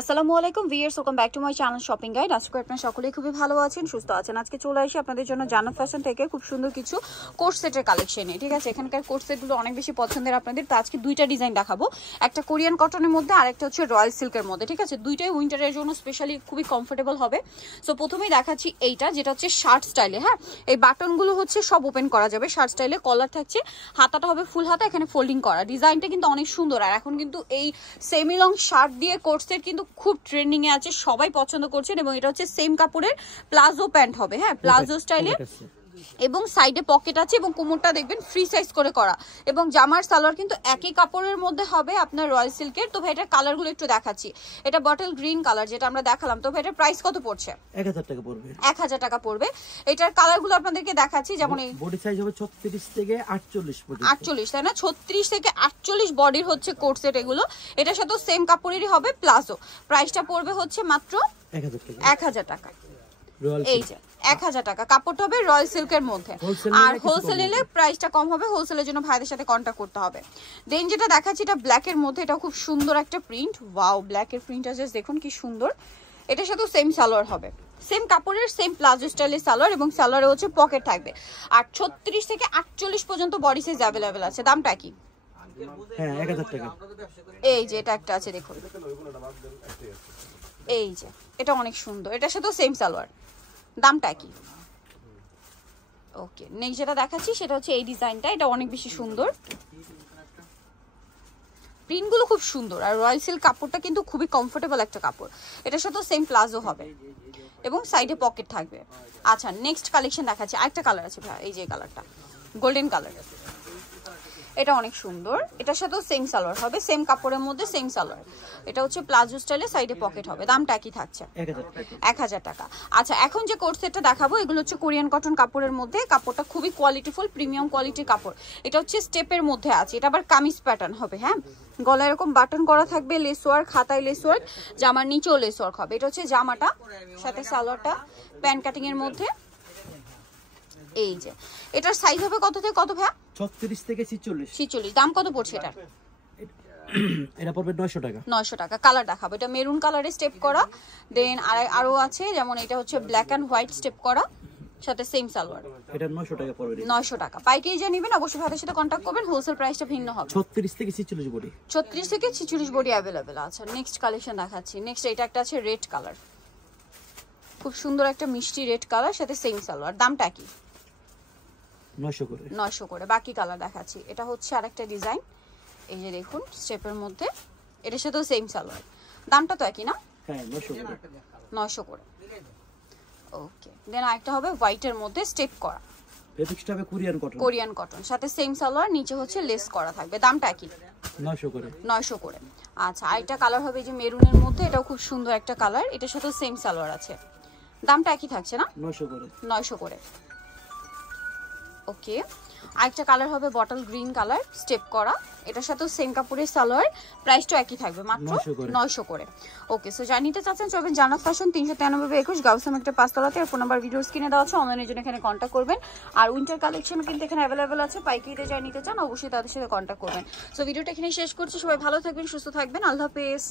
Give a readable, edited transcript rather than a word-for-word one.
আসসালামু আলাইকুম viewers, welcome back to my channel shopping guide. আজকে আপনারা সকলেই খুবই ভালো আছেন, সুস্থ আছেন। আজকে চলে আসি আপনাদের জন্য জান্নাত ফ্যাশন থেকে খুব সুন্দর কিছু কোট সেটের কালেকশনে। ঠিক আছে, এখানকার কোট সেটগুলো অনেক বেশি পছন্দের আপনাদের। তো আজকে দুইটা ডিজাইন দেখাবো, একটা কোরিয়ান কটনের মধ্যে আর একটা হচ্ছে রয়্যাল সিল্কের মধ্যে। ঠিক আছে, দুইটাই উইন্টারের জন্য স্পেশালি খুবই কমফোর্টেবল হবে। সো প্রথমেই দেখাচ্ছি এইটা, যেটা হচ্ছে শার্ট স্টাইলে। হ্যাঁ, এই বাটনগুলো হচ্ছে সব ওপেন করা যাবে শার্ট স্টাইলে। কলার থাকছে, হাতাটা হবে ফুল হাতা, এখানে ফোল্ডিং করা। ডিজাইনটা কিন্তু অনেক সুন্দর। আর এখন কিন্তু এই সেমি লং শার্ট দিয়ে কোট সেট কিন্তু খুব ট্রেন্ডিং এ আছে, সবাই পছন্দ করছেন। এবং এটা হচ্ছে সেম কাপড়ের প্লাজো প্যান্ট হবে। হ্যাঁ, প্লাজো স্টাইলে এবং সাইডে পকেট আছে এবং কোমরটা দেখবেন ফ্রি সাইজ করে করা। এবং জামার সালোয়ার কিন্তু একই কাপড়ের মধ্যে হবে আপনার রয়্যাল সিল্কের। তো ভাই এটার কালারগুলো একটু দেখাচ্ছি। এটা বটল গ্রিন কালার, যেটা আমরা দেখালাম। তো ভাই এটার প্রাইস কত পড়ছে? 1000 টাকা পড়বে। 1000 টাকা পড়বে। এটার কালারগুলো আপনাদেরকে দেখাচ্ছি। যেমন এই বডি সাইজ হবে 36 থেকে 48 পর্যন্ত। 48, তাই না? 36 থেকে 48 বডির হচ্ছে কোট সেট এগুলো। এটার সাথে সেম কাপড়েরই হবে প্লাজো। প্রাইসটা পড়বে হচ্ছে মাত্র 1000 টাকা। এই যে 1000 টাকা, কাপড়টা হবে রয়্যাল সিল্কের মধ্যে। আর হোলসেল নিলে প্রাইসটা কম হবে, হোলসেলের জন্য ভাইদের সাথে কন্টাক্ট করতে হবে। দেন যেটা দেখাচ্ছি, এটা ব্ল্যাকের মধ্যে, এটা খুব সুন্দর একটা প্রিন্ট। ওয়াও, ব্ল্যাকের প্রিন্টটা জাস্ট দেখুন কি সুন্দর। এটার সাথে সেম সালোয়ার হবে, সেম কাপড়ের সেম প্লাজো স্টাইলের সালোয়ার, এবং সালোয়ারে হচ্ছে পকেট থাকবে। আর 36 থেকে 48 পর্যন্ত বডি সাইজ অ্যাভেলেবেল আছে। দামটা কি? হ্যাঁ, 1000 টাকা। এই যে এটা একটা আছে দেখুন, এই যে এটা অনেক সুন্দর। এটার সাথেও সেম সালোয়ার। দামটা কি? ওকে, নেক্সট যেটা দেখাচ্ছি সেটা হচ্ছে এই ডিজাইনটা। এটা অনেক বেশি সুন্দর, প্রিন্টগুলো খুব সুন্দর। আর রয়্যাল সিল্ক কাপড়টা কিন্তু খুবই কমফোর্টেবল একটা কাপড়। এটার সাথেও সেম প্লাজো হবে এবং সাইডে পকেট থাকবে। আচ্ছা, নেক্সট কালেকশন দেখাচ্ছি। আরেকটা কালার আছে ভাই, এই যে কালারটা গোল্ডেন কালার। এটা অনেক সুন্দর। এটার সাথেও সেম সালোয়ার হবে, সেম কাপড়ের মধ্যে সেম সালোয়ার। এটা হচ্ছে প্লাজো স্টাইলে, সাইডে পকেট হবে। দামটা কি থাকছে? 1000 টাকা। আচ্ছা, এখন যে কোট সেটটা দেখাবো এগুলো হচ্ছে কোরিয়ান কটন কাপড়ের মধ্যে। কাপড়টা খুবই কোয়ালিটিফুল, প্রিমিয়াম কোয়ালিটির কাপড়। এটা হচ্ছে স্টেপের মধ্যে আছে, এটা আবার কামিজ প্যাটার্ন হবে। হ্যাঁ, গলায় এরকম বাটন করা থাকবে, লেস ওয়ার্ক, হাতায় লেস ওয়ার্ক, জামার নিচেও লেস ওয়ার্ক হবে। এটা হচ্ছে জামাটা, সাথে সালোয়ারটা প্যান্ট কাটিং এর মধ্যে। এই যে এটার সাইজ হবে কত থেকে কত ভাই? 36 থেকে 46। 46। দাম কত পড়ছে এটা? এটা পড়বে 900 টাকা। 900 টাকা। কালার দেখাবো, এটা মেরুন কালারে স্টেপ করা। দেন আরো আছে, যেমন এটা হচ্ছে ব্ল্যাক এন্ড হোয়াইট স্টেপ করা, সাথে সেম সালোয়ার। এটা 900 টাকা পড়বে। 900 টাকা। পাইকারি যা নেবেন অবশ্যই ভাইদের সাথে কন্টাক্ট করবেন, হোলসেল প্রাইসটা ভিন্ন হবে। 36 থেকে 46 বডি। 36 থেকে 46 বডি अवेलेबल। আচ্ছা, নেক্সট কালেকশন দেখাচ্ছি। নেক্সট এটা একটা আছে রেড কালার, খুব সুন্দর একটা মিষ্টি রেড কালার, সাথে সেম সালোয়ার। দামটা কি? 900 করে। 900 করে। বাকি কালার দেখাচ্ছি। এটা হচ্ছে আরেকটা ডিজাইন, এই যে দেখুন স্টেপের মধ্যে। এটার সাথেও সেম সালোয়ার। দামটা তো একই না? হ্যাঁ, 900 করে। 900 করে। ওকে, দেন আরেকটা হবে হোয়াইটের মধ্যে স্টেপ করা, ফেব্রিক্সটা হবে কোরিয়ান কটন, সাথে সেম সালোয়ার, নিচে হচ্ছে লেস করা থাকবে। দামটা কি? 900 করে। 900 করে। আচ্ছা, আরেকটা কালার হবে যে মেরুনের মধ্যে, এটাও খুব সুন্দর একটা কালার। এটার সাথে সেম সালোয়ার আছে। দামটা একই থাকছে না? 900 করে। 900 করে। ওকে, আরেকটা কালার হবে বটল গ্রিন কালার, স্টেপ করা। এটার সাথেও সেম কাপড়ের সালোয়ার, প্রাইসটা একই থাকবে, মাত্র 900 করে। ওকে, সো যারা নিতে চাচ্ছেন চলবেন জান্নাত ফ্যাশন 393-21 গাউসিয়া মার্কেটের 5 তলাতে। আর ফোন নাম্বার ভিডিও স্ক্রিনে দেওয়া আছে, অনলাইনের জন্য এখানে কন্ট্যাক্ট করবেন। আর উইন্টার কালেকশন কিন্তু এখানে অ্যাভেলেবেল আছে, পাইকারিতে যারা নিতে চান অবশ্যই তাদের সাথে কন্ট্যাক্ট করবেন। সো ভিডিওটা এখানে শেষ করছি। সবাই ভালো থাকবেন, সুস্থ থাকবেন, আল্লাহ হাফেজ।